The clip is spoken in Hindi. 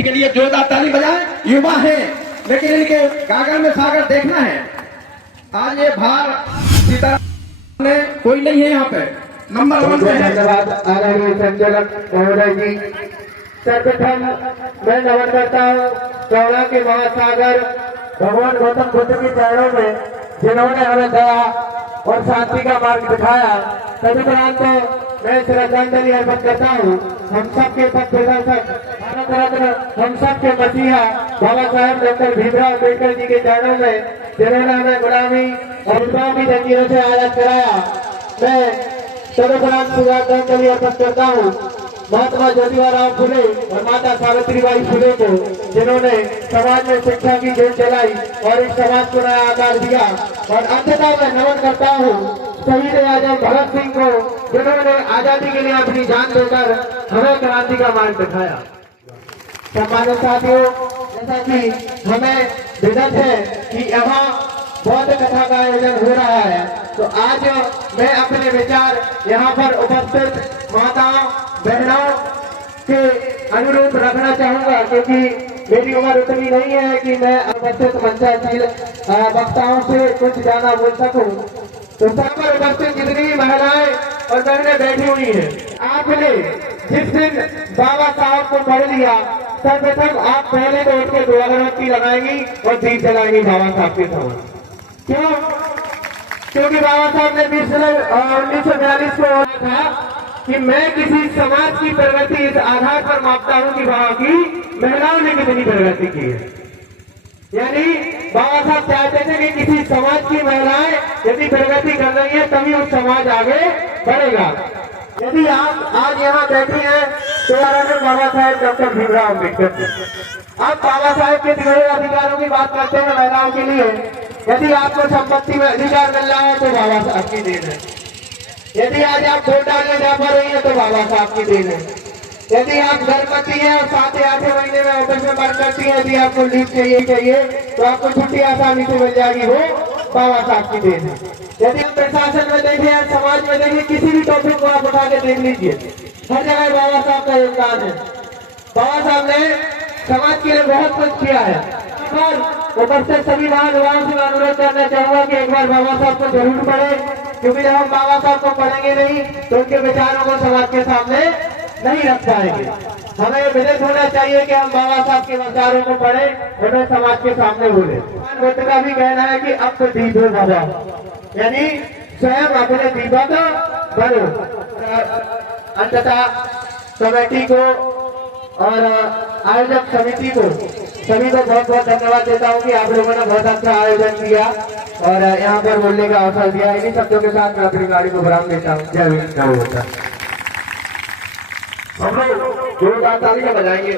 इनके लिए जोरदार ताली बजाएं। युवा है लेकिन इनके गागर में सागर देखना है। आज ये भार सीताराम ने कोई नहीं है यहाँ पे, नंबर 1 पे है। धन्यवाद आदरणीय संचालक महोदय जी। सर्वप्रथम मैं नमन करता हूँ चौड़ा के महासागर भगवान गौतम बुद्ध के चरणों में, जिन्होंने हमें दया और शांति का मार्ग दिखाया। तदुपरांत मैं श्रद्धांजलि अर्पित करता हूँ हम सबके पथ प्रदर्शक, भारत रत्न, हम सबके मसीहा बाबा साहेब डॉक्टर भीमराव अम्बेडकर जी के चरणों में, जिन्होंने हमें गुलामी और विद्रोह की जंजीरों से आजाद कराया। मैं तदुपरांत श्रद्धांजलि अर्पित करता हूँ महात्मा ज्योतिबा फुले और माता सावित्रीबाई फुले को, जिन्होंने समाज में शिक्षा की जोत जलाई और इस समाज को नया आकार दिया। और अंततः मैं नमन करता हूँ शहीद आजम भगत सिंह को, जिन्होंने आजादी के लिए अपनी जान देकर हमें क्रांति का मार्ग दिखाया। सम्मानित साथियों, जैसा कि हमें विदित है कि यहाँ बौद्ध कथा का आयोजन हो रहा है, तो आज मैं अपने विचार यहाँ पर उपस्थित माताओं बहनों के अनुरूप रखना चाहूंगा, क्योंकि मेरी उम्र उतनी नहीं है कि मैं उपस्थित मंचासीन वक्ताओं से कुछ ज्यादा बोल सकूं। तो सब पर उपस्थित जितनी भी महिलाएं और बहनें बैठी हुई हैं, आपने जिस दिन बाबा साहब को पढ़ लिया, सर्वप्रथम आप पहले तो उठ के 2 अगरबत्ती लगाएंगी और दीप जलाएंगी बाबा साहब के सामने। क्यों? क्योंकि बाबा साहब ने 1942 को था कि मैं किसी समाज की प्रगति इस आधार पर मापता हूं कि वहां की महिलाओं ने कितनी प्रगति की है। यानी बाबा साहब चाहते थे कि किसी समाज की महिलाएं यदि प्रगति कर रही है तभी वो समाज आगे बढ़ेगा। यदि आप आज यहाँ बैठी हैं तो बाबा साहेब डॉक्टर भीमराव अम्बेडकर। अब बाबा साहेब के दिए अधिकारों की बात करते हैं महिलाओं के लिए। यदि आपको संपत्ति में अधिकार मिल रहा है तो बाबा साहब की देन है। यदि आज आप वोट डालने जा पा रही है तो बाबा साहब की देन है। यदि आप गर्भवती हैं और 7 या 8 महीने में ऑफिस में वर्क करती है, यदि आपको लीव चाहिए तो आपको छुट्टी आसानी से मिल जाएगी, वो बाबा साहब की देन है। यदि आप प्रशासन में देखें या समाज में देखें, किसी भी टॉपिक को आप उठा के देख लीजिए, हर जगह बाबा साहब का योगदान है। बाबा साहब ने समाज के लिए बहुत कुछ किया है। उपस्थित सभी महानुभावों से अनुरोध करना चाहूंगा कि एक बार बाबा साहब को जरूर पढ़ें, क्योंकि जब हम बाबा साहब को पढ़ेंगे नहीं तो उनके विचारों को समाज के सामने नहीं रख पाएंगे। हमें विदित होना चाहिए कि हम बाबा साहब के विचारों को पढ़ें, उन्हें समाज के सामने बोले। बुद्ध का भी कहना है कि अब तो दीपो भवा, यानी स्वयं अपने दीपक बनो। अंततः कमेटी को और आयोजक समिति को सभी को बहुत बहुत धन्यवाद देता हूँ कि आप लोगों ने बहुत अच्छा आयोजन किया और यहाँ पर बोलने का अवसर दिया। इन्हीं शब्दों के साथ मैं अपनी गाड़ी को विराम देता हूँ। जय हिंद, जय भारत। हम लोग जोरदार तालियां बजाएंगे।